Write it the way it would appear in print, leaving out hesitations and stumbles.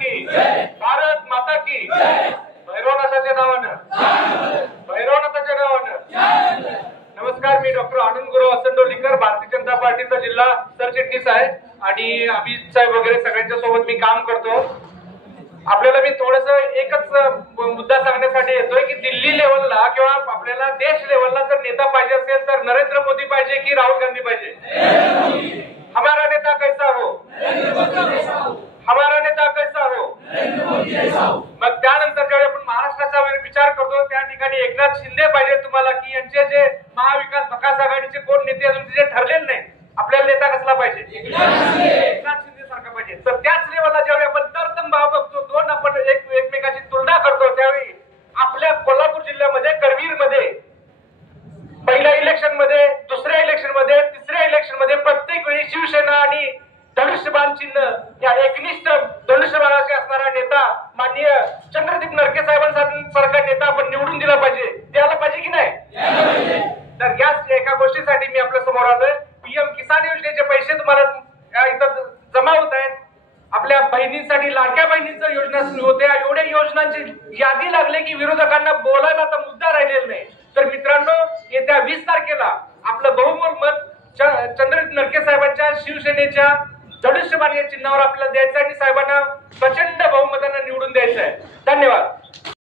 की भारत माता की भैरवनाथाच्या नावानं भैरवनाथाच्या नावानं। नमस्कार, मी डॉक्टर आनंद गुरु असंडोलीकर, भारतीय जनता पार्टीचा जिल्हा सरचिटणीस आहे आणि अभिजित साहेब वगैरे सगळ्यांच्या सोबत मी काम करतो। आपल्याला मी थोडस एकच मुद्दा सांगण्यासाठी येतोय की दिल्ली लेवलला किंवा आपल्याला देश लेवलला जर नेता पाहिजे असेल तर नरेंद्र मोदी पाहिजे की राहुल गांधी पाहिजे? हमारा नेता कैसा हो? हमारा नेता कैसा हो? मग त्यानंतर जेव्हा आपण महाराष्ट्राचा विचार करतो त्या ठिकाणी एकनाथ शिंदे पाहिजे तुम्हाला की यांचे जे महाविकास भकास आघाडीचे कोण नेते अजून जे ठरलेले नाही, आपल्याला नेता कसला पाहिजे? एकनाथ शिंदे सारखा पाहिजे। तर त्याच लेवलला जेव्हा आपण तरतम भाव बघतो, दोन आपण एकमेकाची तुलना करतो, त्यावेळी आपल्या कोल्हापूर जिल्ह्यामध्ये करवीर मध्ये पहिल्या इलेक्शन मध्ये, दुसऱ्या इलेक्शन मध्ये, तिसऱ्या इलेक्शन मध्ये प्रत्येक वेळी शिवसेना आणि धनुष्यबाण चिन्ह या एकनिष्ठ धनुष्यबाणाचे असणारा नेता माननीय चंद्रदीप नरके साहेबांसारखा नेता आपण निवडून दिला पाहिजे, द्यायला पाहिजे की नाही? तर याच एका गोष्टीसाठी मी आपल्या समोर आलोय। पीएम किसान योजनेचे पैसे तुम्हाला इथं जमा होत आहेत, आपल्या बहिणींसाठी लाडक्या बहिणींचं योजना सुरू होते, एवढ्या योजनांची यादी लागले की विरोधकांना बोलायला तर मुद्दा राहिलेला नाही। तर मित्रांनो, येत्या 20 तारखेला आपलं बहुमोल मत चंद्रदीप नरके साहेबांच्या शिवसेनेच्या धनुष्यबाण या चिन्हावर आपल्याला द्यायचं आणि साहेबांना प्रचंड बहुमताने निवडून द्यायचं आहे। धन्यवाद।